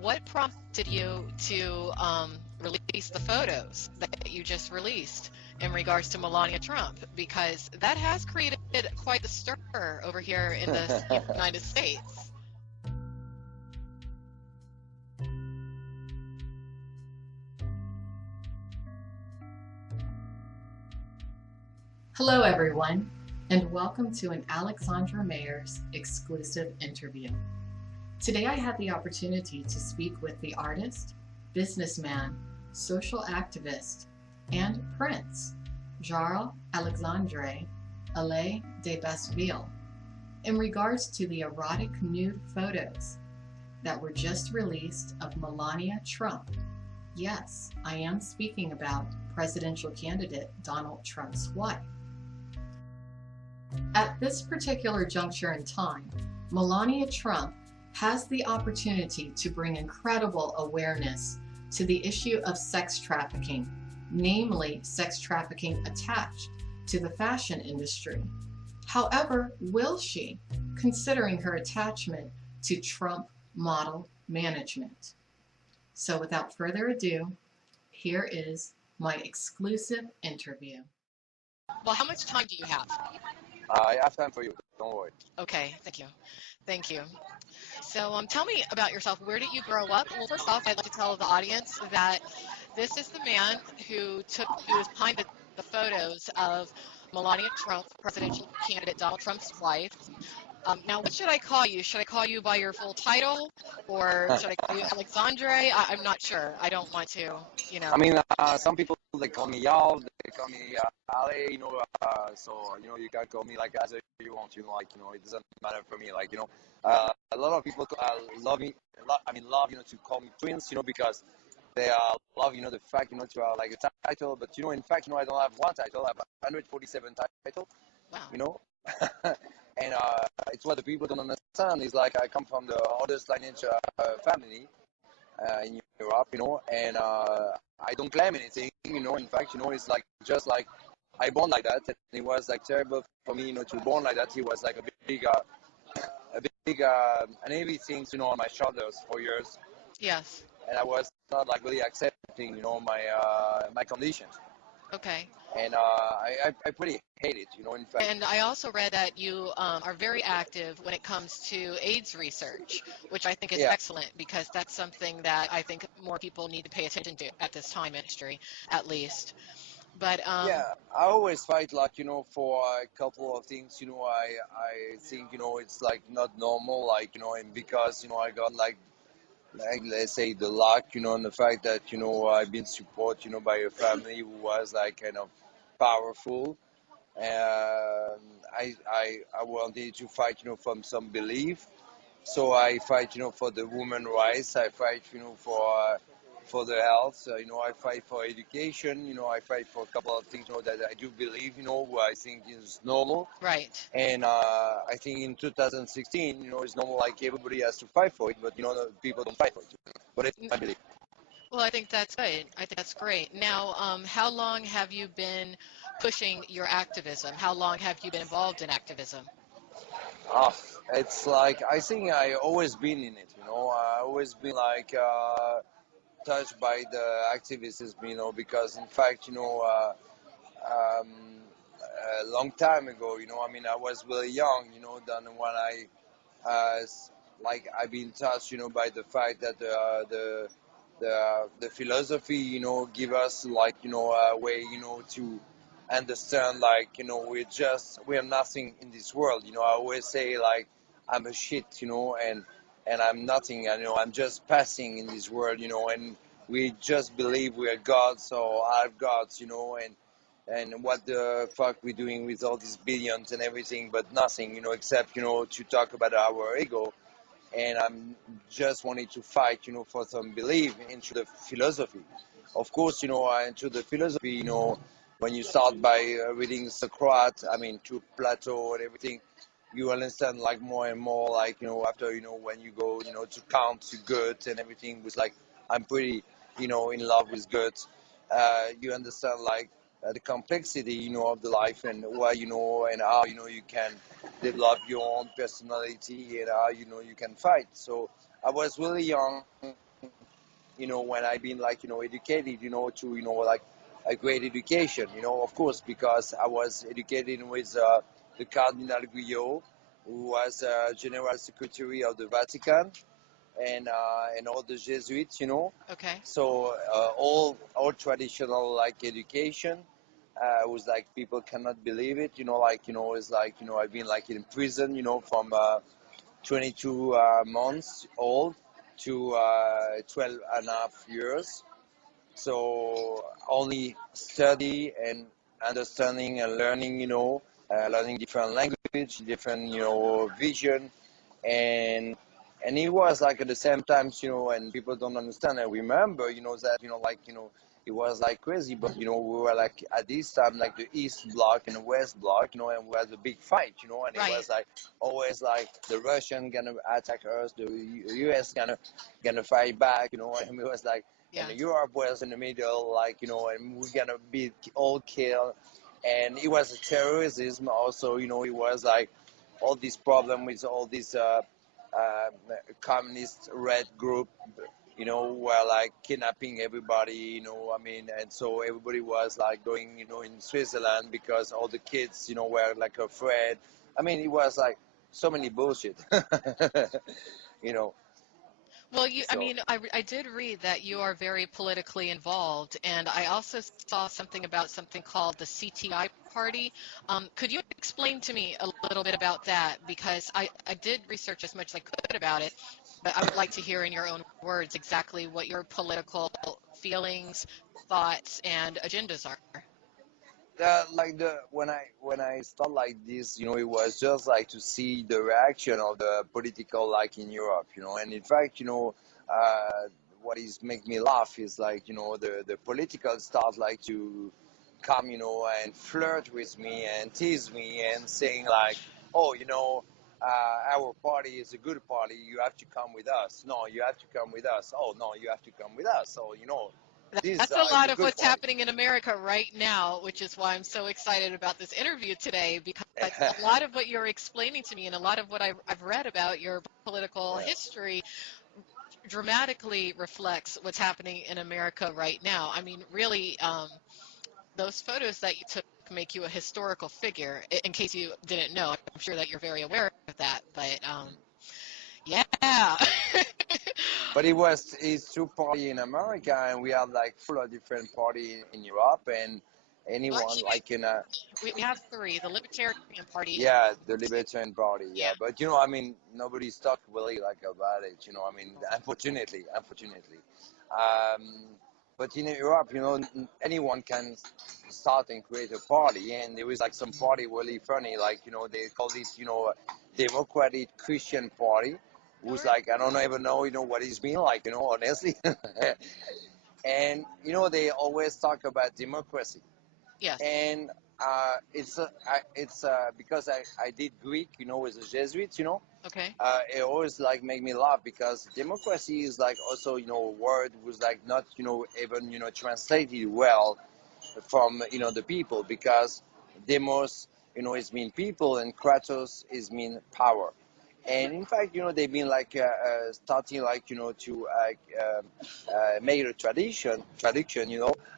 what prompted you to release the photos that you just released in regards to Melania Trump? Because that has created quite the stir over here in the United States. Hello everyone, and welcome to an Alexandra Mayers exclusive interview. Today I had the opportunity to speak with the artist, businessman, social activist, and prince, Jarl Alexandre de Basseville, in regards to the erotic nude photos that were just released of Melania Trump. Yes, I am speaking about presidential candidate Donald Trump's wife. At this particular juncture in time, Melania Trump has the opportunity to bring incredible awareness to the issue of sex trafficking, namely sex trafficking attached to the fashion industry. However, will she, considering her attachment to Trump model management? So without further ado, here is my exclusive interview. Well, how much time do you have? I have time for you. Don't worry. Okay, thank you. Thank you. So tell me about yourself. Where did you grow up? Well, first off, I'd like to tell the audience that this is the man who was behind the photos of Melania Trump, presidential candidate Donald Trump's wife. Now, what should I call you? Should I call you by your full title, or should I call you Alexandre? I'm not sure. I don't want to, you know. I mean, some people, they call me Jarl, they call me Ale, so, you can call me like as you want, it doesn't matter for me, a lot of people love me, love, to call me Prince, because they love, the fact, to have like a title, but, in fact, I don't have one title, I have 147 titles, wow. And it's what the people don't understand is like I come from the oldest lineage family in Europe, and I don't claim anything, in fact, it's like just like I born like that, and it was like terrible for me, to born like that. It was like a big and heavy things, on my shoulders for years. Yes. And I was not like really accepting, my conditions. Okay. And I pretty hate it, in fact. And I also read that you are very active when it comes to AIDS research, which I think is excellent, because that's something that I think more people need to pay attention to at this time in history, at least. But yeah, I always fight for a couple of things, I think, it's like not normal, and because, I got like let's say the luck, and the fact that, I've been supported, by a family who was like kind of powerful. I wanted to fight, from some belief. So I fight, for the women rights. I fight, for the health. I fight for education. I fight for a couple of things, that I do believe, what I think is normal. Right. And I think in 2016, it's normal, like everybody has to fight for it, but the people don't fight for it. But it's my belief. Well, I think that's good. I think that's great. Now, how long have you been pushing your activism? How long have you been involved in activism? It's like, I think I always been in it, I always been like touched by the activism, because in fact, a long time ago, I was really young, than when I've been touched, by the fact that the philosophy, give us like, a way, to understand, like, we're nothing in this world, I always say, like, I'm a shit, and I'm nothing, I'm just passing in this world, and we just believe we are gods or are gods, and what the fuck we're doing with all these billions and everything, but nothing, except, to talk about our ego. And I'm just wanting to fight, for some belief into the philosophy. Of course, into the philosophy, when you start by reading Socrates, to Plato and everything, you understand like more and more, like, after, when you go, to Kant, to Goethe and everything, was like, I'm pretty, in love with Goethe. You understand like the complexity, of the life and why, and how, you can develop your own personality and how, you can fight. So I was really young when I've been like, educated, to, like a great education, of course, because I was educated with the Cardinal Guyot, who was General Secretary of the Vatican, and all the Jesuits, Okay. So all traditional like education was like people cannot believe it, it's like I've been like in prison, from 22 months old to 12 and a half years. So only study and understanding and learning, learning different language, different, vision, and it was like at the same time, and people don't understand. I remember, that, like, it was like crazy, but we were like at this time like the East Bloc and the West Bloc, and we had a big fight, and it Right. was like always like the Russian gonna attack us, the US gonna fight back, and it was like, Yeah. and Europe was in the middle, like, and we're gonna be all killed, and it was a terrorism also, it was like all this problem with all these communist red group, were like kidnapping everybody, and so everybody was like going, in Switzerland because all the kids, were like afraid. It was like so many bullshit, you know. Well, So I did read that you are very politically involved, and I also saw something about something called the CTI party. Could you explain to me a little bit about that? Because I did research as much as I could about it, but I would like to hear in your own words exactly what your political feelings, thoughts, and agendas are. like the when I start like this, it was just like to see the reaction of the political like in Europe, and in fact, what is make me laugh is like, the political start like to come, and flirt with me and tease me and saying like, oh, our party is a good party, you have to come with us. No, you have to come with us. Oh no, you have to come with us. So this That's a is lot a of good what's party. happening in America right now, which is why I'm so excited about this interview today, because a lot of what you're explaining to me and a lot of what I've read about your political Yeah. history dramatically reflects what's happening in America right now. Really, those photos that you took make you a historical figure. In case you didn't know, I'm sure that you're very aware of that, but yeah. But it's two party in America, and we have like full of different party in Europe, and Well, anyone actually, like in we have three: the Libertarian Party. yeah, the Libertarian Party, Yeah. yeah. But nobody's talk really like about it, unfortunately. Um, but in Europe, anyone can start and create a party, and there is like some party really funny, like they called it, Democratic Christian Party, All who's right. like I don't even know, what it's mean, like honestly, and they always talk about democracy, Yes. and it's because I did Greek, as a Jesuit, Okay. it always like make me laugh because democracy is like also a word was like not even translated well from the people, because demos is mean people and kratos is mean power, and in fact they've been like starting like to make a tradition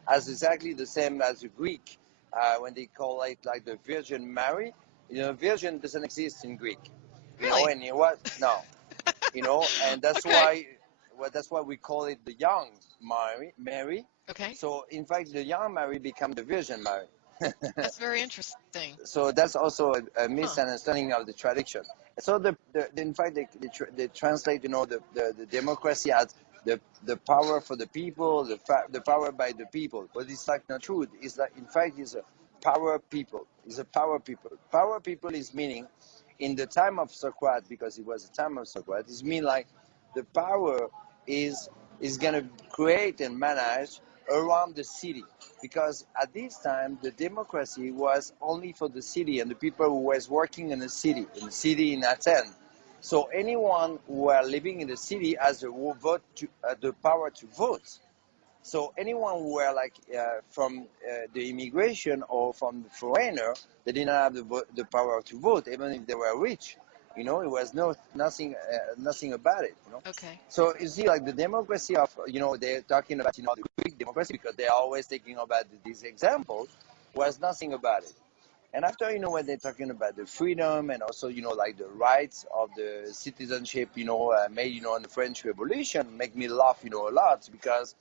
as exactly the same as the Greek, when they call it like the Virgin Mary. Virgin doesn't exist in Greek, Really? and what no, and that's Okay. why, well, that's why we call it the young Mary. Okay. So in fact, the young Mary become the Virgin Mary. That's very interesting. So that's also a Huh. misunderstanding of the tradition. So in fact they translate the democracy as the power for the people, the power by the people. But it's like not true. It's like in fact it's a power people. It's a power people. Power people is meaning in the time of Socrates, because it was the time of Socrates. It means like the power is going to create and manage around the city, because at this time the democracy was only for the city and the people who was working in the city in Athens. So anyone who were living in the city has the power to vote. So anyone who were like from the immigration or from the foreigner, they didn't have the power to vote, even if they were rich. You know, it was nothing about it. You know. Okay. So you see, like the democracy of, they're talking about, the Greek democracy because they're always taking about these examples, was nothing about it. And after, when they're talking about the freedom and also, like the rights of the citizenship, made, in the French Revolution, make me laugh, a lot, because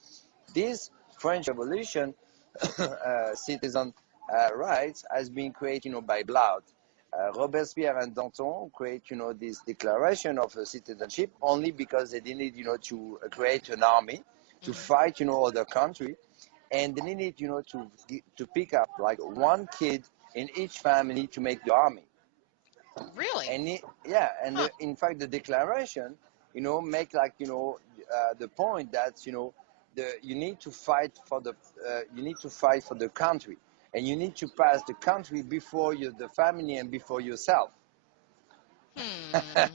this French Revolution, citizen rights has been created, by blood. Robespierre and Danton create, this declaration of citizenship only because they needed, to create an army to fight, other country, and they needed, to pick up like one kid in each family to make the army. Really? And in fact, the declaration, make like, the point that, you need to fight for the country, and you need to pass the country before the family and before yourself. Hmm.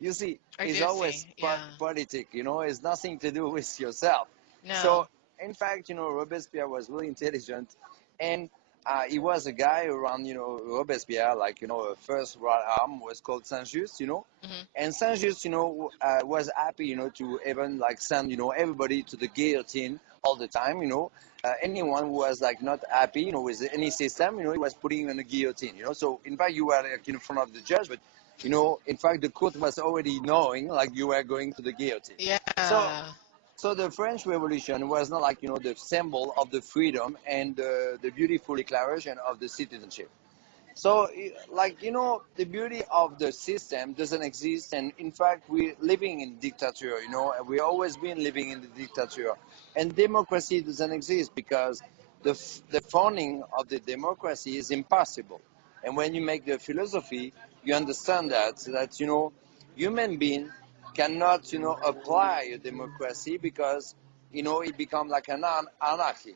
You see, I it's do always see. Yeah. politic, it's nothing to do with yourself. No. So, in fact, Robespierre was really intelligent, and he was a guy around, Robespierre, like, first right arm was called Saint-Just, and Saint-Just, was happy, to even like send, everybody to the guillotine all the time, anyone who was like not happy, with any system, he was putting in the guillotine, So, in fact, you were like in front of the judge, but in fact, the court was already knowing, like, you were going to the guillotine. Yeah. So the French Revolution was not like, the symbol of the freedom and the beautiful declaration of the citizenship. So, like, the beauty of the system doesn't exist. And in fact, we're living in dictature, and we've always been living in the dictature. And democracy doesn't exist because the founding of the democracy is impossible. And when you make the philosophy, you understand that human being cannot, apply a democracy because, it becomes like an anarchy,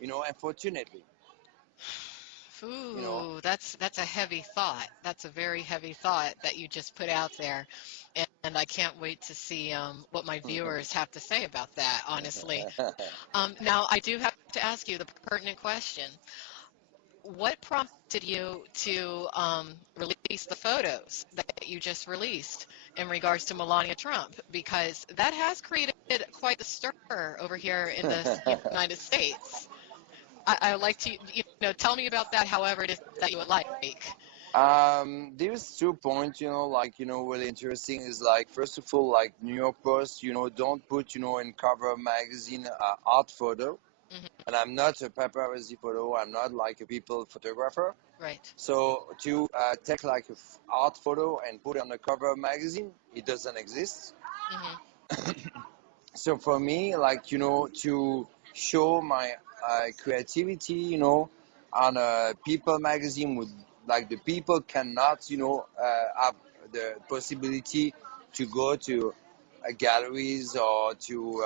unfortunately. Ooh, that's a heavy thought. That's a very heavy thought that you just put out there, and I can't wait to see what my viewers have to say about that. Honestly, now I do have to ask you the pertinent question: what prompted you to release the photos that you just released in regards to Melania Trump? Because that has created quite the stir over here in the United States. I would like to, tell me about that however it is that you would like. There's 2 points, like, really interesting is like, first of all, like New York Post, don't put, in cover magazine art photo. Hmm. And I'm not a paparazzi photo. I'm not like a people photographer. Right. So to take like a art photo and put it on the cover of magazine, it doesn't exist. Hmm. So for me, like, to show my creativity, on a people magazine would, like, the people cannot, have the possibility to go to galleries or to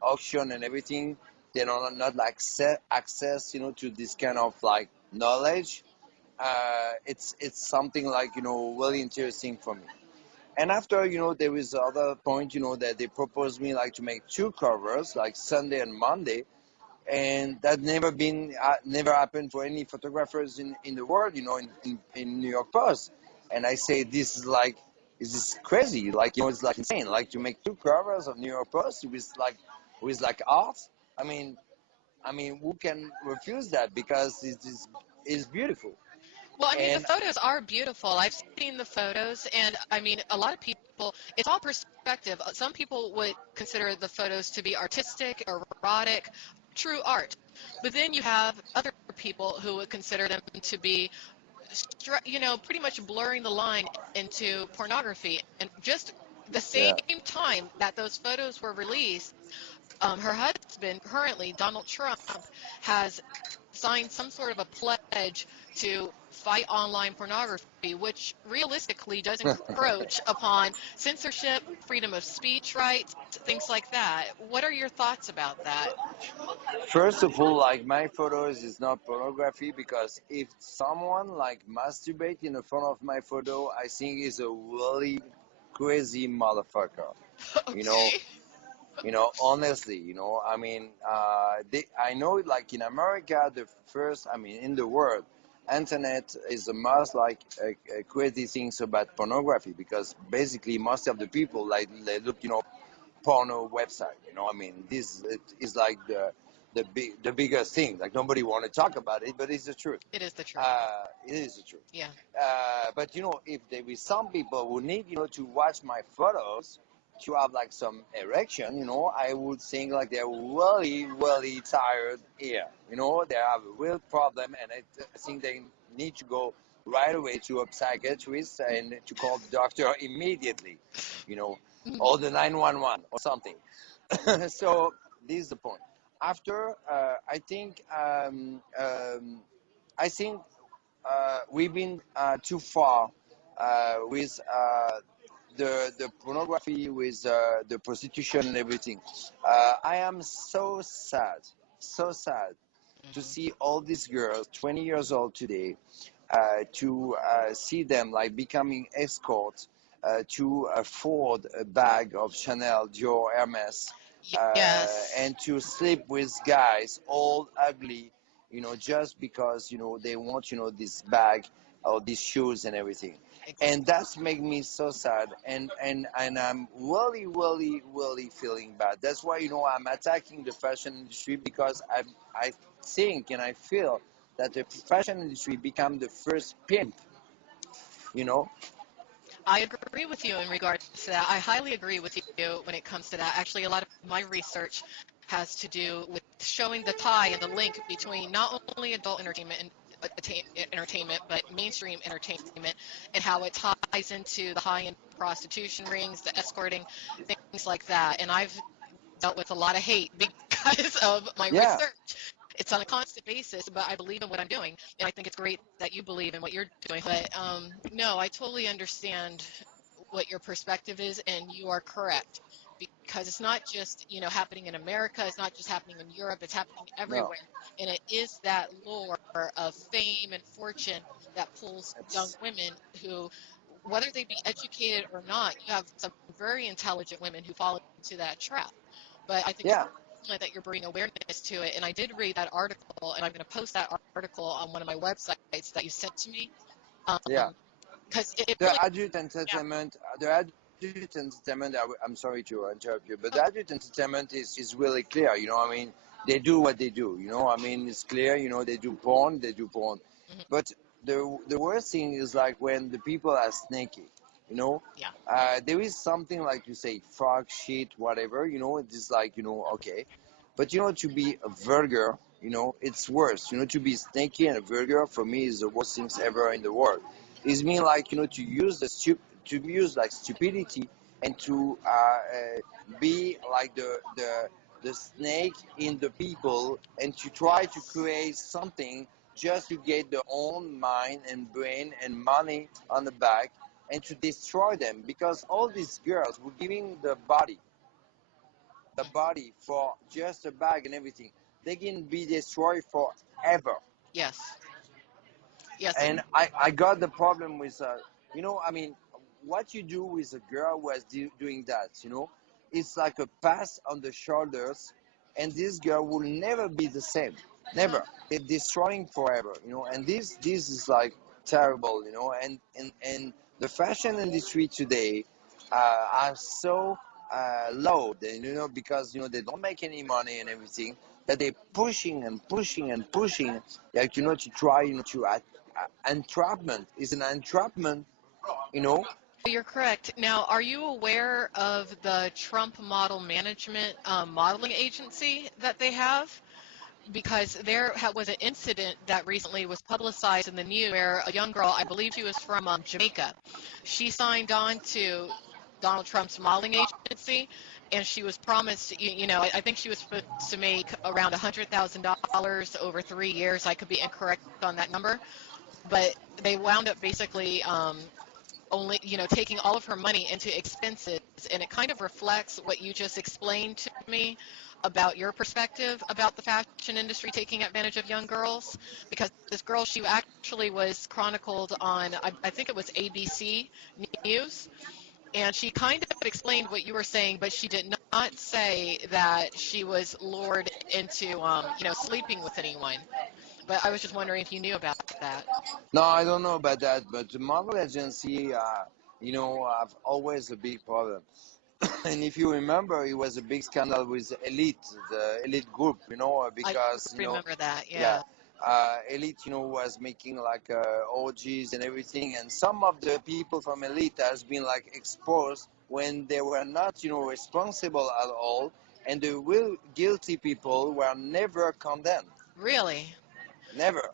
auction and everything. They don't not like access, to this kind of like knowledge. It's something like, really interesting for me. And after, there is other point, that they proposed me like to make 2 covers, like Sunday and Monday, and that never happened for any photographers in the world, in New York Post. And I say, is this crazy? Like, it's like insane, like to make 2 covers of New York Post with art. I mean, who can refuse that? Because it's beautiful. Well, I mean, the And photos are beautiful. I've seen the photos, and I mean, a lot of people, it's all perspective. Some people would consider the photos to be artistic, erotic, true art. But then you have other people who would consider them to be, pretty much blurring the line into pornography. And just the same yeah, time that those photos were released, her husband, currently Donald Trump, has signed some sort of a pledge to fight online pornography, which realistically does encroach upon censorship, freedom of speech rights, things like that. What are your thoughts about that? first of all, like my photos is not pornography because if someone like masturbate in the front of my photo, I think is a really crazy motherfucker. You know, Okay. honestly, I mean, I know like in America, in the world, internet is the most like crazy things about pornography, because basically most of the people like they look, porno website. I mean, this is like the biggest thing. Like nobody want to talk about it, but it's the truth. It is the truth. It is the truth. Yeah. But if there is some people who need to watch my photos to have like some erection, I would think like they're really really tired here. They have a real problem, and I think they need to go right away to a psychiatrist and to call the doctor immediately. Or the 911 or something. So this is the point. After, I think we've been too far with the pornography, with the prostitution and everything. I am so sad to see all these girls, 20 years old today, to see them like becoming escorts to afford a bag of Chanel, Dior, Hermes, Yes. and to sleep with guys all ugly, just because they want this bag or these shoes and everything. Exactly. And that's make me so sad, and I'm really really really feeling bad. That's why I'm attacking the fashion industry, because I think and I feel that the fashion industry become the first pimp. I agree with you in regards to that. I highly agree with you when it comes to that. Actually, a lot of my research has to do with showing the tie and the link between not only adult entertainment and entertainment, but mainstream entertainment, and how it ties into the high-end prostitution rings, the escorting, things like that. And I've dealt with a lot of hate because of my Yeah, research. It's on a constant basis, but I believe in what I'm doing, and I think it's great that you believe in what you're doing. But no, I totally understand what your perspective is, and you are correct, because it's not just happening in America, it's not just happening in Europe, it's happening no, everywhere, and it is that lure of fame and fortune that pulls young it's women who, whether they be educated or not, you have some very intelligent women who fall into that trap. But I think it's yeah, excellent that you're bringing awareness to it. And I did read that article, and I'm going to post that article on one of my websites that you sent to me, yeah. because it The really, adult yeah. entertainment, I'm sorry to interrupt you, but the adult entertainment is really clear. I mean, they do what they do. I mean, it's clear. They do porn, Mhm. but the worst thing is like when the people are sneaky. You know, Yeah. there is something like you say, frog shit, whatever. It is like okay, but to be a vulgar, it's worse. To be sneaky and vulgar for me is the worst things ever in the world. It's mean like to use to use like stupidity and to be like the snake in the people, and to try to Yes. create something just to get their own mind and brain and money on the back, and to destroy them, because all these girls were giving the body for just a bag and everything. They can be destroyed forever. Yes. Yes. And I got the problem with I mean, what you do with a girl who is doing that, it's like a pass on the shoulders, and this girl will never be the same, No. never. They're destroying forever, and this is like terrible, and the fashion industry today are so low, because they don't make any money and everything, that they're pushing and pushing and pushing, like to try to entrapment is an entrapment, you know. You're correct. Now, are you aware of the Trump Model Management modeling agency that they have? Because there was an incident that recently was publicized in the news where a young girl, I believe she was from Jamaica, she signed on to Donald Trump's modeling agency, and she was promised, I think she was supposed to make around $100,000 over 3 years. I could be incorrect on that number, but they wound up basically only taking all of her money into expenses, and it kind of reflects what you just explained to me about your perspective about the fashion industry taking advantage of young girls, because this girl, she actually was chronicled on, I think it was ABC News, and she kind of explained what you were saying, but she did not say that she was lured into sleeping with anyone. But I was just wondering if you knew about that. No, I don't know about that, but the model agency, have always a big problem. And if you remember, it was a big scandal with Elite, the Elite group, I because, remember that. yeah, Yeah. Elite, was making like orgies and everything, and some of the people from Elite has been like exposed when they were not, responsible at all, and the real guilty people were never condemned, Really? never.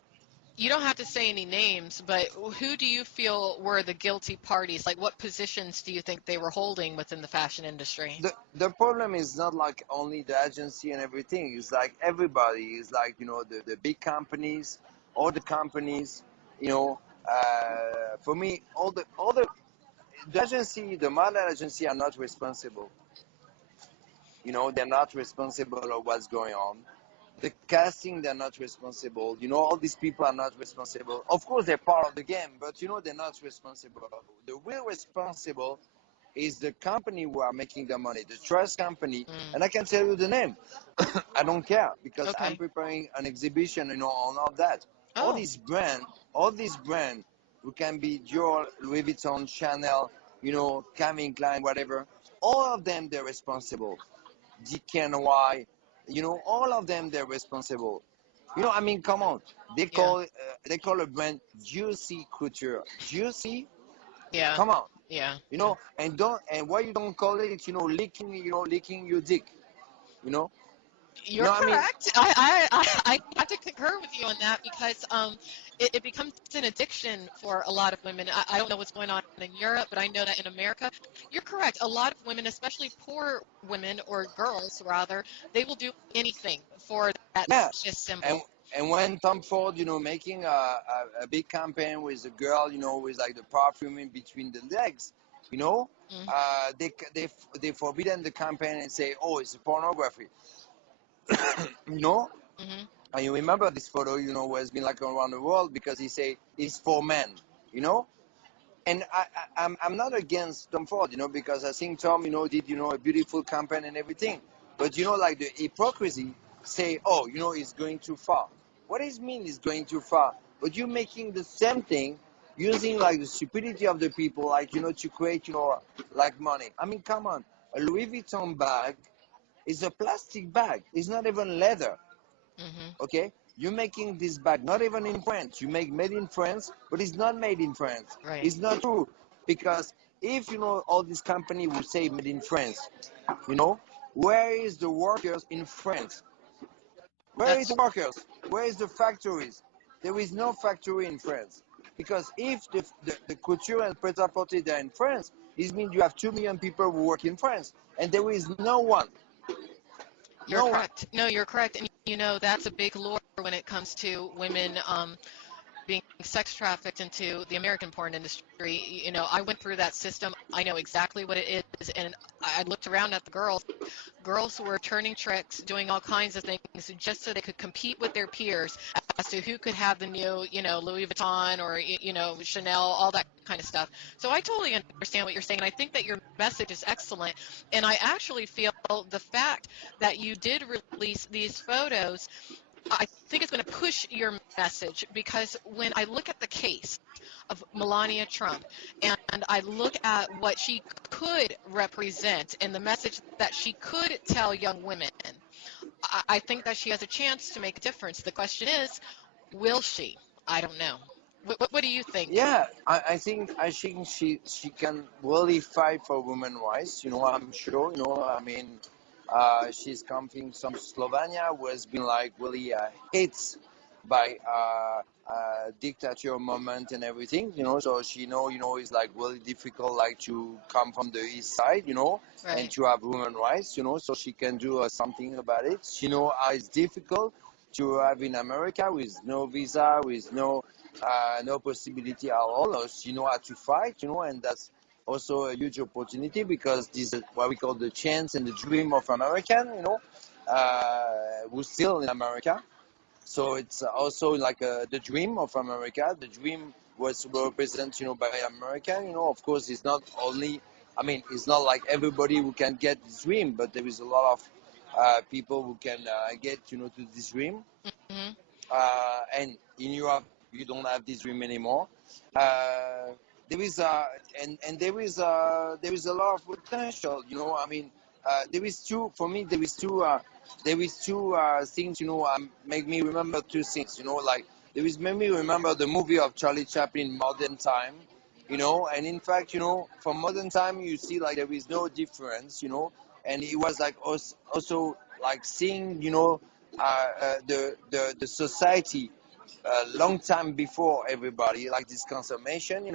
You don't have to say any names, but who do you feel were the guilty parties? Like, what positions do you think they were holding within the fashion industry? The problem is not like only the agency and everything. It's like everybody is like, the big companies, all the companies, for me, the agency, the model agency are not responsible. They're not responsible of what's going on. The casting, they're not responsible. All these people are not responsible. Of course, they're part of the game, but they're not responsible. The real responsible is the company who are making the money, the trust company, Mm. and I can tell you the name. I don't care because I'm Okay. preparing an exhibition, on all that. All Oh, these brand, who can be Jarl, Louis Vuitton, Chanel, Calvin Klein, whatever. All of them, they're responsible. DKNY, all of them, they're responsible. I mean, come on. They yeah. call they call a brand Juicy Couture. Juicy, Yeah. come on. Yeah. And why you don't call it, licking your dick, you know, You're I mean, correct. I have to concur with you on that because it becomes an addiction for a lot of women. I don't know what's going on in Europe, but I know that in America, you're correct. A lot of women, especially poor women or girls rather, they will do anything for that yeah. status And symbol. and when Tom Ford, making a big campaign with a girl, with like the perfume in between the legs, you know, Mm, they forbidden the campaign and say, oh, it's pornography, you know. hmm And you remember this photo, has been like around the world because he say it's for men, you know. And I'm not against Tom Ford, because I think Tom, did, a beautiful campaign and everything. But, like the hypocrisy, say, oh, it's going too far. What does it mean it's going too far? But you're making the same thing using like the stupidity of the people, like, to create, like money. I mean, come on. A Louis Vuitton bag is a plastic bag. It's not even leather. hmm Okay? You're making this bag not even in France. You make made in France, but it's not made in France. Right. It's not true. Because if, all these companies will say made in France, you know, where is the workers in France? Where is the That's workers? Where is the factories? There is no factory in France. Because if the couture and pret-a-porter are in France, it means you have 2 million people who work in France. And there is no one. You're No one. correct. No, you're correct. And that's a big lure when it comes to women being sex trafficked into the American porn industry. I went through that system. I know exactly what it is. And I looked around at the girls who were turning tricks, doing all kinds of things just so they could compete with their peers as to who could have the new, Louis Vuitton or, Chanel, all that kind of stuff. So I totally understand what you're saying. And I think that your message is excellent. And I actually feel the fact that you did release these photos, I think it's going to push your message because when I look at the case of Melania Trump and I look at what she could represent and the message that she could tell young women, I think that she has a chance to make a difference. The question is, will she? I don't know. What do you think? Yeah, I think she can really fight for women's rights. I'm sure. I mean, she's coming from Slovenia, who has been like really hit by dictator moment and everything. So she it's like really difficult like to come from the east side. And Right. to have women's rights. So she can do something about it. She know how it's difficult to have in America with no visa, with no possibility at all. She know how to fight, and that's also a huge opportunity because this is what we call the chance and the dream of American, who's still in America. So it's also like the dream of America. The dream was represented, by American. Of course, it's not only. I mean, it's not like everybody who can get this dream, but there is a lot of people who can get, to this dream. hmm and in Europe you don't have this dream anymore. Uh, there is there is a lot of potential. I mean, there is two for me. There is two things. Make me remember two things. Like there is made me remember the movie of Charlie Chaplin, Modern Time. And in fact, from Modern Time you see like there is no difference. And it was like also like seeing the society a long time before everybody, like this consummation,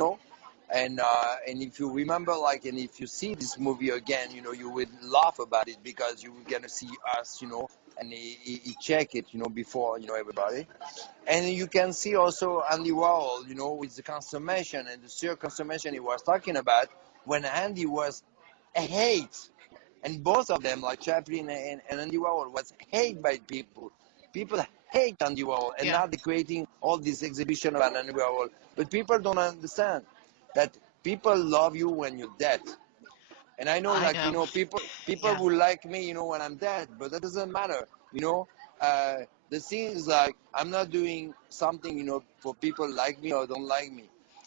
and if you remember, like, and if you see this movie again, you would laugh about it because you were gonna see us, and he check it, before, everybody, and you can see also Andy Warhol, with the consummation and the sheer consummation he was talking about when Andy was a hate, and both of them, like Chaplin and Andy Warhol, was hated by people. People hate Andy Warhol, and Yeah. now they're creating all this exhibition about Andy Warhol. But people don't understand that people love you when you're dead. And I know, I like, know. people Yeah. will like me, when I'm dead, but that doesn't matter, The thing is, like, I'm not doing something, for people like me or don't like me.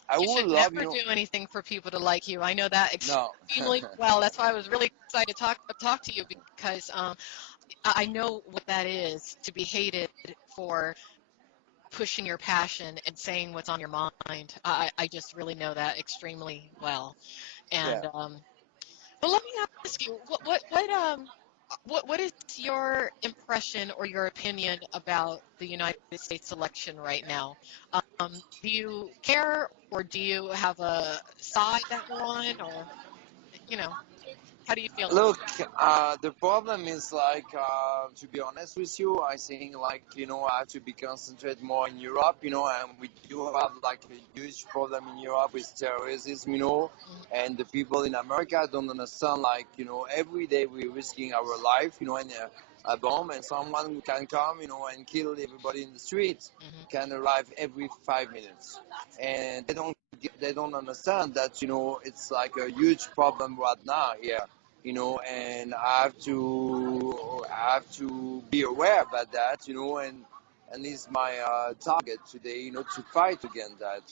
I You would should love, never do anything for people to like you. I know that no. extremely well. That's why I was really excited to talk to you because I know what that is to be hated for pushing your passion and saying what's on your mind. I just really know that extremely well. Yeah. And but let me ask you, what is your impression or your opinion about the United States election right now? Do you care, or do you have a side that you're on, or you know, how do you feel about Look, the problem is, like, to be honest with you, I think, like, I have to be concentrated more in Europe, and we do have like a huge problem in Europe with terrorism, it? and the people in America don't understand, like, every day we're risking our life, and a bomb, and someone can come, and kill everybody in the streets, Hmm. can arrive every 5 minutes, and they don't understand that, it's like a huge problem right now here, and I have to be aware about that, and it's my target today, to fight against that,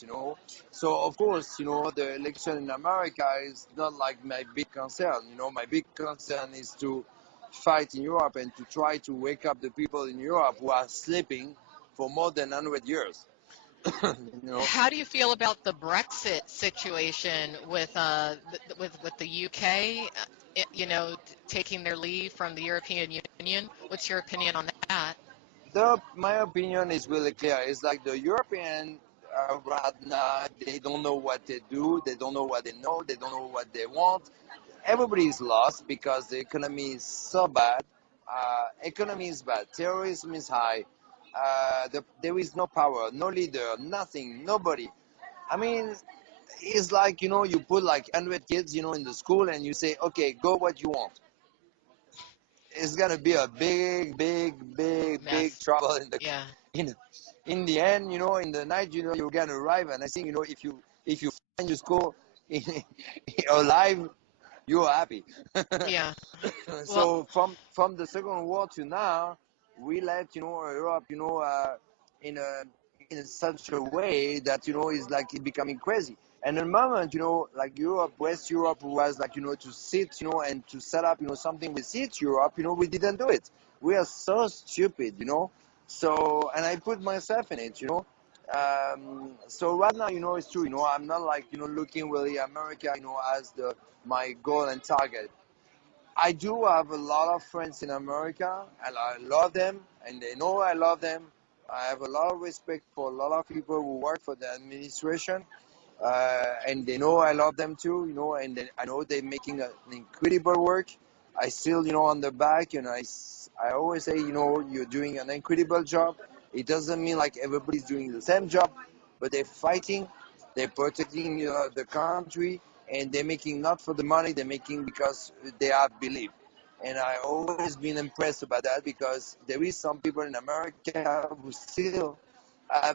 So of course, the election in America is not like my big concern, my big concern is to fight in Europe and to try to wake up the people in Europe who are sleeping for more than 100 years, you know. How do you feel about the Brexit situation with the UK, taking their leave from the European Union? What's your opinion on that? My opinion is really clear. It's like the European right now, they don't know what they do, they don't know what they know, they don't know what they want. Everybody is lost because the economy is so bad. Economy is bad, terrorism is high, there is no power, no leader, nothing, nobody. I mean, it's like, you put like 100 kids, in the school and you say, okay, go what you want. It's gonna be a big, big, big, big Mess. trouble in the Yeah. in in the end, in the night, you're gonna arrive, and I think, if you find your school alive, you're happy. Yeah. Well, So from the Second War to now, we left, Europe, in a such a way that, is like it becoming crazy. And the moment, like Europe, West Europe was like, to sit, and to set up, something with East Europe, we didn't do it. We are so stupid, So, and I put myself in it, So right now, it's true, I'm not like, looking really America, as my goal and target. I do have a lot of friends in America, and I love them, and they know I love them. I have a lot of respect for a lot of people who work for the administration, and they know I love them too, and I know they're making an incredible work. I still, on the back, and I always say, you're doing an incredible job. It doesn't mean like everybody's doing the same job, but they're fighting, they're protecting, the country, and they're making not for the money, they're making because they have belief. And I always been impressed about that because there is some people in America who still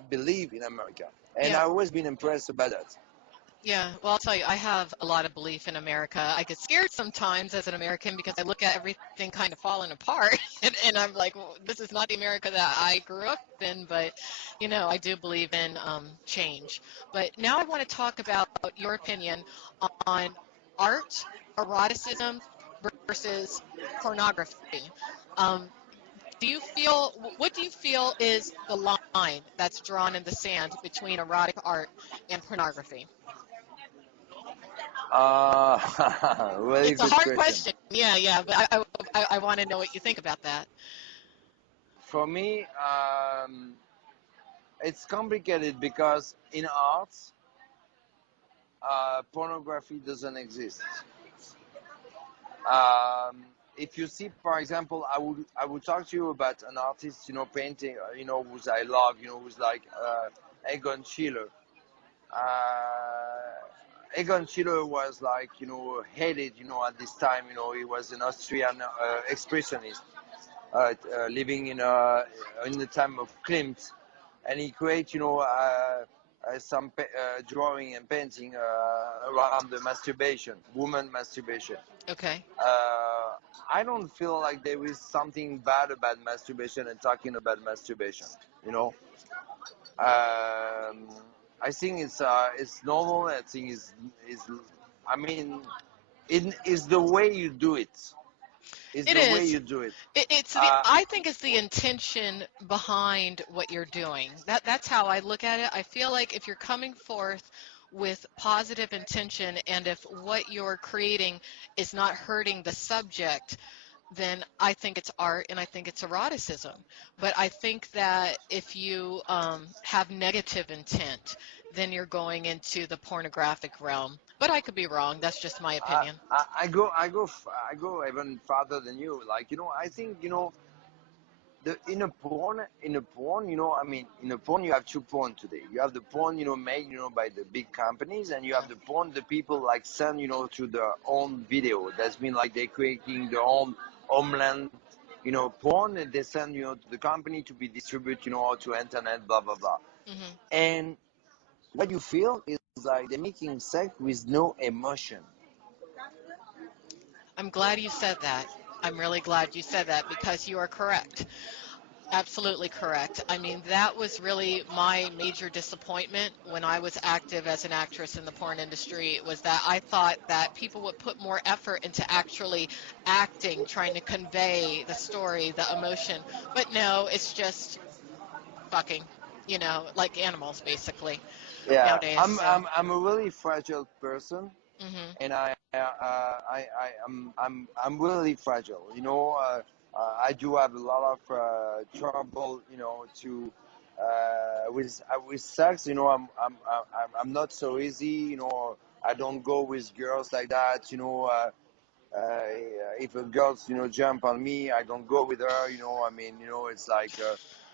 believe in America, and yeah. I always been impressed about that. Yeah, well, I'll tell you, I have a lot of belief in America. I get scared sometimes as an American because I look at everything kind of falling apart, and I'm like, well, this is not the America that I grew up in. But, I do believe in change. But now I want to talk about your opinion on art, eroticism versus pornography. Um, what do you feel is the line that's drawn in the sand between erotic art and pornography? Really It's a good hard question. question. Yeah, but I want to know what you think about that. For me, it's complicated because in arts, pornography doesn't exist. Um, if you see, for example, I would talk to you about an artist, painting, who's I love, who's like Egon Schiele. Egon Schiele was like, hated, at this time, he was an Austrian expressionist, living in the time of Klimt, and he created, some drawing and painting around the masturbation, woman masturbation. Okay. I don't feel like there is something bad about masturbation and talking about masturbation. You know, um, I think it's normal. I think is I mean, it is the way you do it. It's It the way is. you do it. It's I think it's the intention behind what you're doing. That's how I look at it. I feel like if you're coming forth with positive intention and if what you're creating is not hurting the subject, then I think it's art and I think it's eroticism. But I think that if you have negative intent, then you're going into the pornographic realm. But I could be wrong. That's just my opinion. I go even farther than you. Like, I think, in a porn, in a porn you have two porn today. You have the porn, made, by the big companies, and you have the porn the people like send, to their own video. That's mean like they're creating their own homeland, porn, and they send, to the company to be distributed, to internet, blah blah blah. Hmm. And what you feel is like they're making sex with no emotion. I'm glad you said that. I'm really glad you said that because you are correct. Absolutely correct. I mean, that was really my major disappointment when I was active as an actress in the porn industry was that I thought that people would put more effort into actually acting, trying to convey the story, the emotion. But no, it's just fucking, like animals basically Yeah, nowadays. I'm So, I'm I'm a really fragile person, hmm. and I'm really fragile. I do have a lot of trouble, to with sex. I'm not so easy. I don't go with girls like that. If a girl, jump on me, I don't go with her. It's like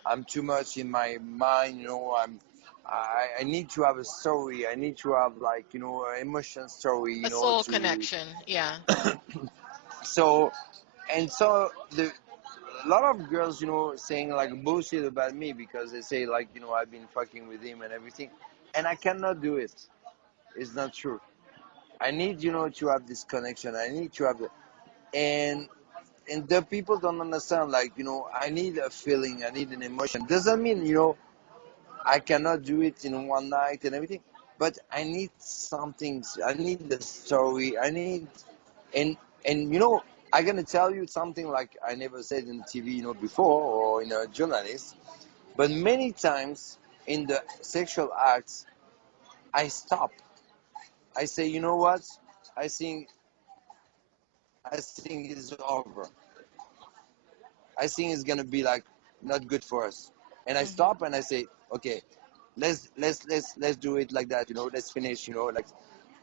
I'm too much in my mind. I need to have a story. I need to have like an emotion story. A soul To connection. Yeah. so and so the a lot of girls, saying like bullshit about me because they say like I've been fucking with him and everything, and I cannot do it. It's not true. I need to have this connection. I need to have the and the people don't understand like I need a feeling. I need an emotion. Doesn't mean I cannot do it in one night and everything, but I need something. I need the story. I need, and I'm gonna tell you something like I never said in TV, before or in a journalist, but many times in the sexual acts, I stop. I say, you know what? I think, I think it's over. I think it's gonna be like not good for us, and I Hmm. stop and I say, okay, let's do it like that. Let's finish. Like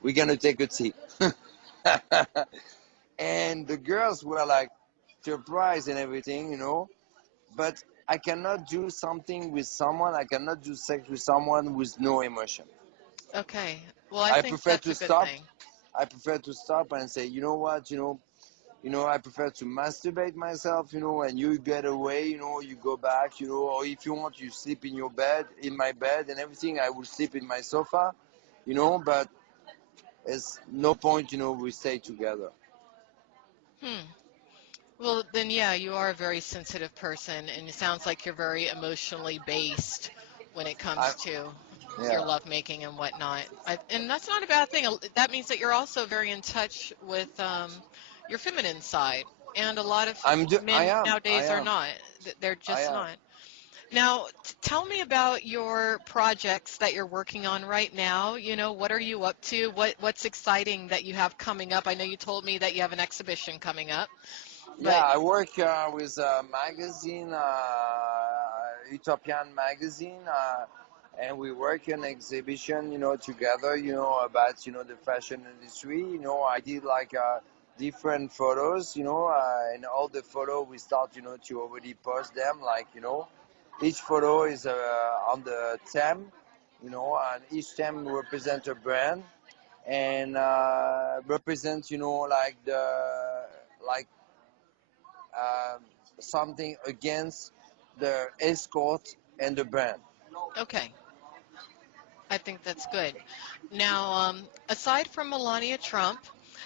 we're gonna take a tea. And the girls were like surprised and everything. But I cannot do something with someone. I cannot do sex with someone with no emotion. Okay. Well, I I think prefer that's to a good stop. thing. I prefer to stop and say, you know what, I prefer to masturbate myself, and you get away, you go back, or if you want, you sleep in your bed, in my bed and everything. I will sleep in my sofa, but it's no point, we stay together. Hmm. Well, then, yeah, you are a very sensitive person, and it sounds like you're very emotionally based when it I, comes to your yeah, lovemaking and whatnot. And that's not a bad thing. That means that you're also very in touch with your feminine side. And a lot of I men am, I nowadays are am, not. They're I just am. not. Now, tell me about your projects that you're working on right now. What are you up to? What's exciting that you have coming up? I know you told me that you have an exhibition coming up, Yeah, but I work with a magazine, Utopian magazine, and we work in exhibition, together, about, the fashion industry. I did like different photos, and all the photo we start, to already post them, like, each photo is on the theme, and each theme represents a brand and represents, like um, something against the escort and the brand. okay. I think that's good. Now, aside from Melania Trump,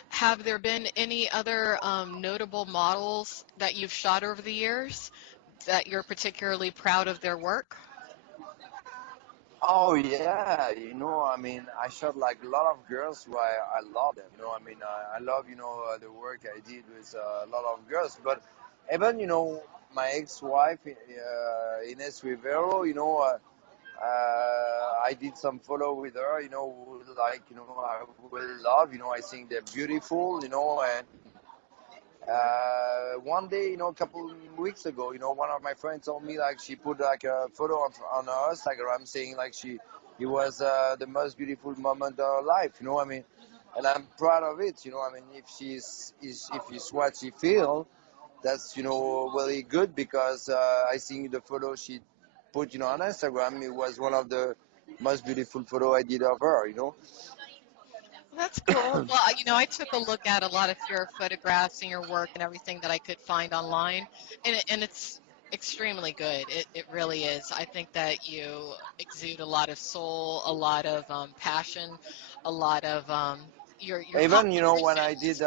have there been any other notable models that you've shot over the years that you're particularly proud of their work? Oh yeah, I shot like a lot of girls who I love them. I love the work I did with a lot of girls. But even my ex-wife Ines Rivero, I did some photo with her. Like I will love. I think they're beautiful. And one day, a couple weeks ago, one of my friends told me like she put like a photo on her Instagram saying like it was the most beautiful moment of her life. And I'm proud of it. If if it's what she feel, that's really good because I think the photo she put on Instagram, it was one of the most beautiful photo I did of her. That's cool. Well, I took a look at a lot of your photographs and your work and everything that I could find online, and it's extremely good. It really is. I think that you exude a lot of soul, a lot of passion, a lot of your Even when composition I did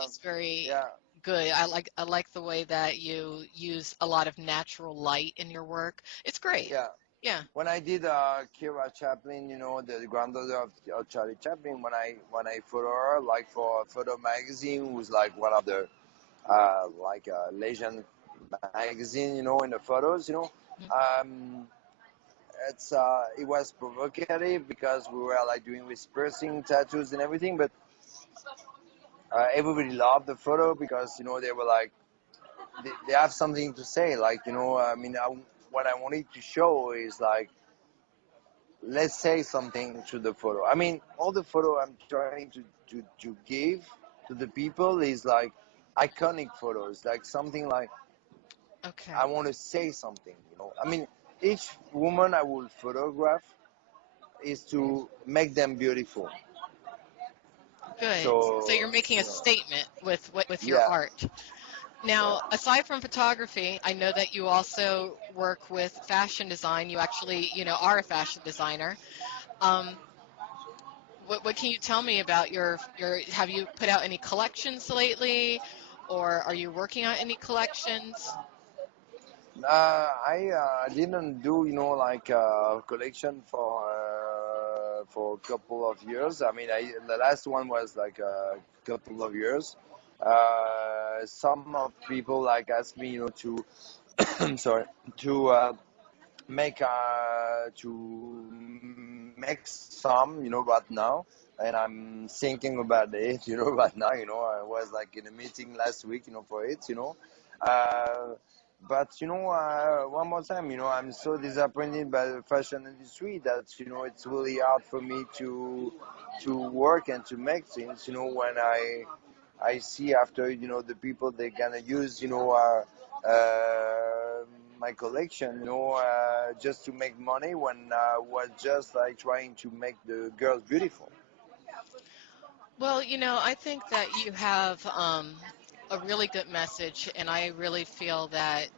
is very yeah. good. I like the way that you use a lot of natural light in your work. It's great. Yeah, Yeah. when I did Kira Chaplin, the granddaughter of Charlie Chaplin, when I photo her like for a photo magazine, was like one of the like legend magazine, in the photos, Mhm. um, it was provocative because we were like doing with piercing, tattoos, and everything, but everybody loved the photo because they were like they have something to say, like what I wanted to show is like let's say something to the photo. All the photo I'm trying to give to the people is like iconic photos, like something like Okay. I want to say something. Each woman I will photograph is to make them beautiful. Good. So So, you're making a statement with your yeah, art. Now, yeah. aside from photography, I know that you also work with fashion design. You actually, are a fashion designer. Um, what can you tell me about have you put out any collections lately, or are you working on any collections? I didn't do like a collection for a couple of years. The last one was like a couple of years. Some of people like asked me to I'm sorry to make some right now, and I'm thinking about it right now. I was like in a meeting last week for it. Uh, but one more time, I'm so disappointed by the fashion industry that it's really hard for me to work and to make things. When I see after the people they're gonna use my collection just to make money when was just like trying to make the girls beautiful. Well, I think that you have a really good message, and I really feel that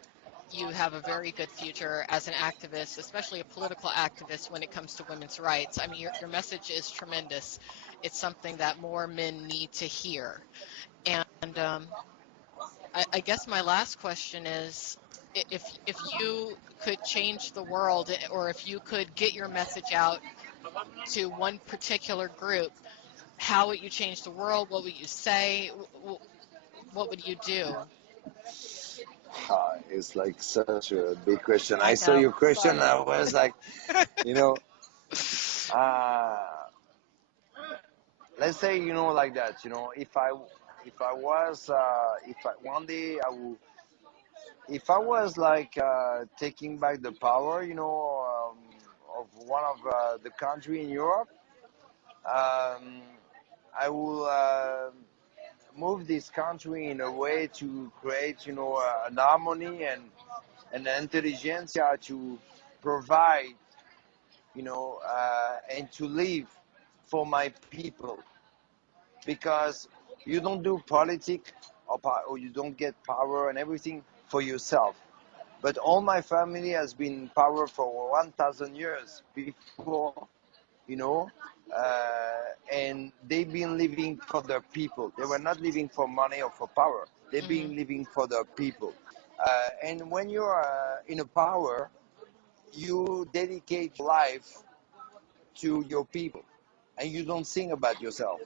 you have a very good future as an activist, especially a political activist when it comes to women's rights. I mean, your message is tremendous. it's something that more men need to hear. And I guess my last question is, if you could change the world, or if you could get your message out to one particular group, how would you change the world? What would you say? What would you do? It's like such a big question. I I saw know. your question. Sorry. I was like, you know, uh, let's say, like that. If I one day I will, if I was like taking back the power, of one of the country in Europe, um, I will move this country in a way to create, an harmony and an intelligentsia to provide, and to live for my people, because you don't do politics or you don't get power and everything for yourself. But all my family has been in power for 1,000 years before, you know, and they've been living for their people. They were not living for money or for power. They've Hmm. been living for their people. And when you're in a power, you dedicate life to your people, and you don't think about yourself.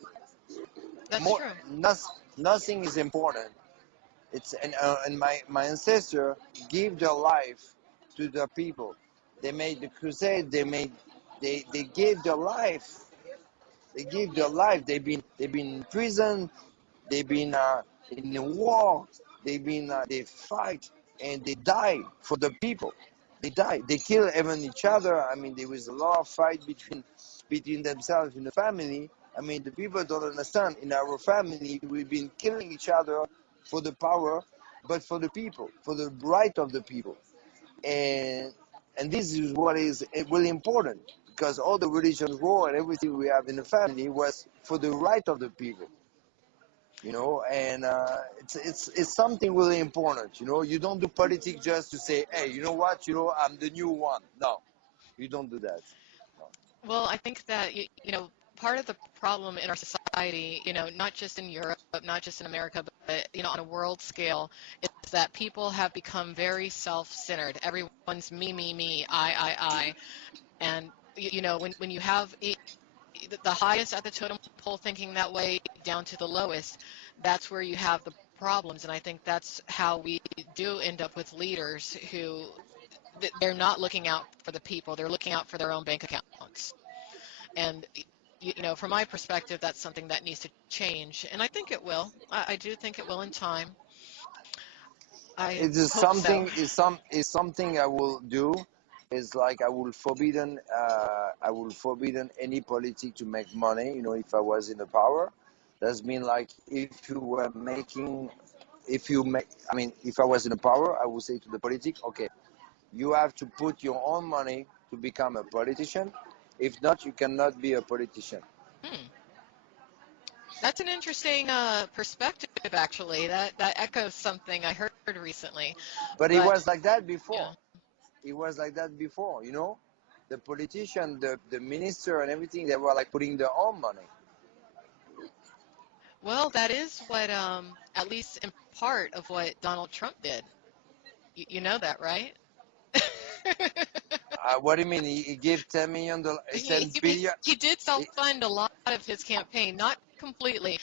That's More, true. nothing is important. And my ancestor gave their life to the people. They made the crusade. They gave their life. They gave their life. They've been in prison. They've been in a war. They fight and they die for the people. They die. They kill even each other. I mean, there was a lot of fight between themselves in the family. I mean, the people don't understand. In our family, we've been killing each other for the power, but for the people, for the right of the people. And this is what is really important, because all the religious war and everything we have in the family was for the right of the people. And it's something really important. You don't do politics just to say, hey, you know what, I'm the new one. No, you don't do that. No. Well, I think that part of the problem in our society, not just in Europe, not just in America, but on a world scale, is that people have become very self-centered. Everyone's me, me, me, I, and when you have the highest at the totem pole thinking that way down to the lowest, that's where you have the problems. And I think that's how we do end up with leaders who they're not looking out for the people; they're looking out for their own bank accounts. And from my perspective, that's something that needs to change, and I think it will. I do think it will in time. I It is hope so. something is something I will do. Is like I will forbidden any politic to make money. If I was in the power, that's mean like if I was in the power, I would say to the politic, okay, you have to put your own money to become a politician. If not, you cannot be a politician. Hmm. That's an interesting perspective, actually. That echoes something I heard recently. But it But was like that before. yeah, It was like that before. The politician, the minister, and everything. They were like putting their own money. well, that is what, at least in part of what Donald Trump did. You know that, right? What do you mean? He gave $10 million, he, 10 he billion. he did He, self-fund a lot of his campaign, not completely,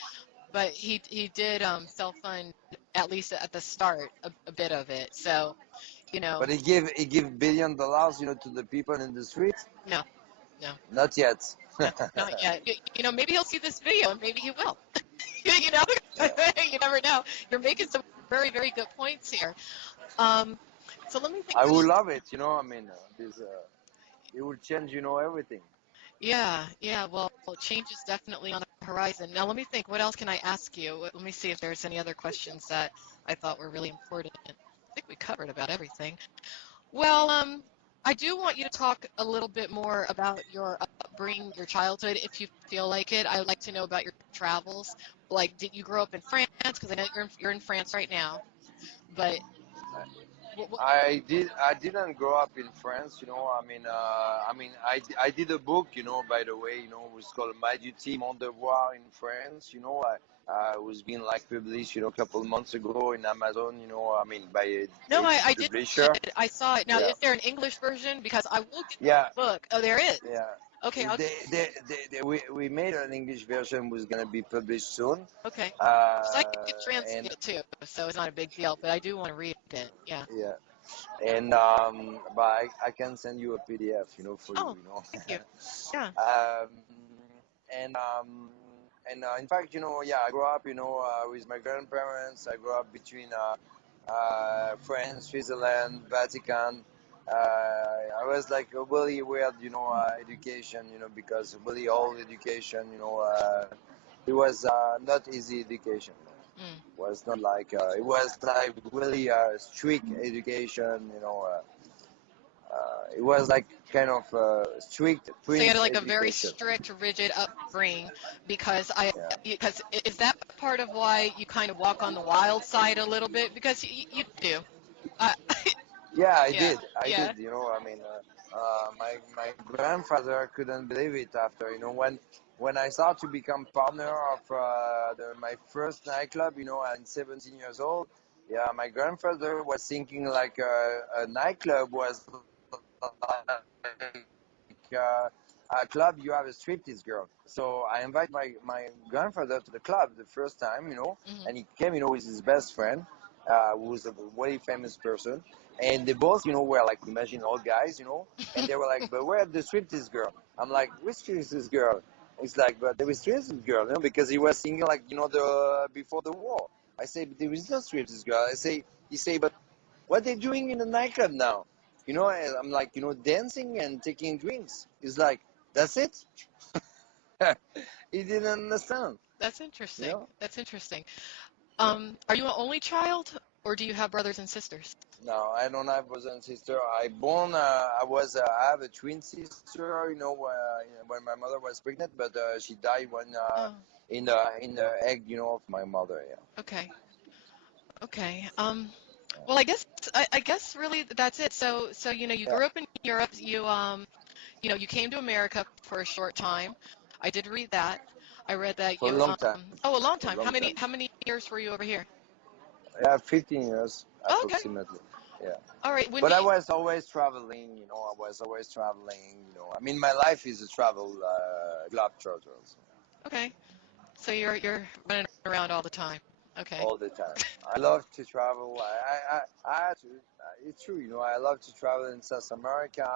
but he did self-fund at least at the start a bit of it. So you know, but he gave $1 billion, to the people in the streets. no, no, Not yet. no, not yet. Maybe he'll see this video and maybe he will. you know, Yeah. you never know. You're making some very, very good points here. Um, so let me think. I What would else? love it. I mean, it will change, everything. Yeah, yeah. Well, change is definitely on the horizon. Now, let me think. What else can I ask you? Let me see if there's any other questions that I thought were really important. I think we covered about everything. Well, I do want you to talk a little bit more about your upbringing, your childhood, if you feel like it. I would like to know about your travels. Like, did you grow up in France? Because I know you're in France right now. But I didn't grow up in France, you know. I did a book, you know. By the way, you know, it was called My Duty, Mon Devoir in France. You know, it was being like published, you know, a couple months ago in Amazon. You know, I mean, by a No, British I did see publisher. it. I saw it. Now, Yeah, is there an English version? Because I will get yeah, the book. Oh, there is. yeah. Okay, I'll, We made an English version was gonna be published soon. okay. So I Uh, can translate and it too, so it's not a big deal. But I do want to read it. Yeah. yeah, and but I can send you a PDF, you know, for you, Oh, you know. thank you. Yeah. um, and in fact, you know, yeah, I grew up, you know, with my grandparents. I grew up between France, Switzerland, Vatican. I was like a really weird, you know, education, you know, because really old education, you know, it was not easy education. Mm. It was not like it was like really strict education, you know. It was like kind of strict So you had Prince like a very education. strict, rigid upbringing Yeah. because is that part of why you kind of walk on the wild side a little bit? Because you do. Uh, Yeah, I yeah. did. I Yeah. did. You know, I mean, my grandfather couldn't believe it after. You know, when I started to become partner of my first nightclub. You know, at 17 years old. Yeah, my grandfather was thinking like a nightclub was like a club you have a striptease girl. So I invited my grandfather to the club the first time. You know, Hmm. and he came. You know, with his best friend, who was a very famous person. And they both, you know, were like, imagine old guys, you know, and they were like, but where's the striptease girl? I'm like, which striptease girl? It's like, but there was striptease girl, you know, because he was thinking like, you know, the before the war. I say, but there is no striptease girl. He say, but what they doing in the nightclub now? You know, and I'm like, you know, dancing and taking drinks. He's like, that's it. He didn't understand, That's you interesting. know. That's interesting. Yeah. Are you an only child, or do you have brothers and sisters? No, I don't have brother and sister. I have a twin sister, you know, when my mother was pregnant, but she died when Oh, in the egg, you know, of my mother. Yeah. okay. Okay. Well, I guess really that's it. So you Yeah. grew up in Europe. You came to America for a short time. I did read that. I read that For a you long time. oh, a long For a time. long time. How many years were you over here? Yeah, 15 years Oh, okay. approximately. Yeah. All right. But I was always traveling, you know. I was always traveling, you know. I mean, my life is a travel globetrotter Okay. So you're running around all the time. Okay. all the time. I love to travel. It's true, you know. I love to travel in South America.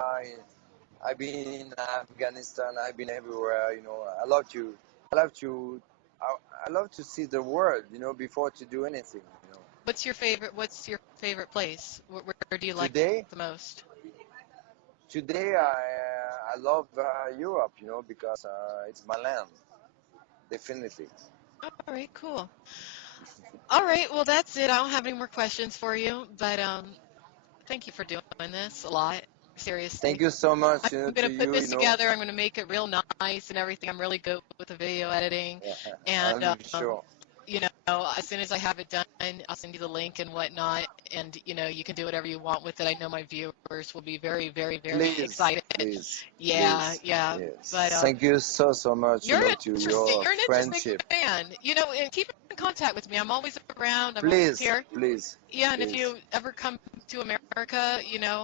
I've been in Afghanistan. I've been everywhere. You know, I love to, I, I love to see the world. You know, before to do anything. You know, What's your favorite place? Where do you like today, the most? today I love Europe. You know, because it's my land, definitely. All right. Cool. All right. Well, that's it. I don't have any more questions for you, but thank you for doing this a lot. Seriously. Thank you so much. I'm You know, going to to put you. this You know, together. I'm going to make it real nice and everything. I'm really good with the video editing. yeah, And, I'm sure. as soon as I have it done, I'll send you the link and whatnot. And, you can do whatever you want with it. I know my viewers will be very, very, very Please, excited. please, Yeah, please. yeah. But Yes. Thank you so much. You know, to your you're an interesting friendship. fan. And keep in contact with me. I'm always around. I'm always Please, here. please, Yeah, and if please. you ever come to America,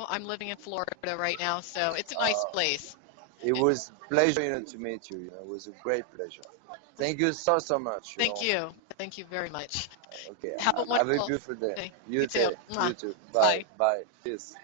I'm living in Florida right now, so it's a nice Uh, place. It was pleasure, you know, to meet you. You know, it was a great pleasure. Thank you so much. You Thank know. you. Thank you very much. Okay. Have a Have a wonderful beautiful day. day. You You too. too. You Mwah. too. Bye. Bye. Bye. Peace.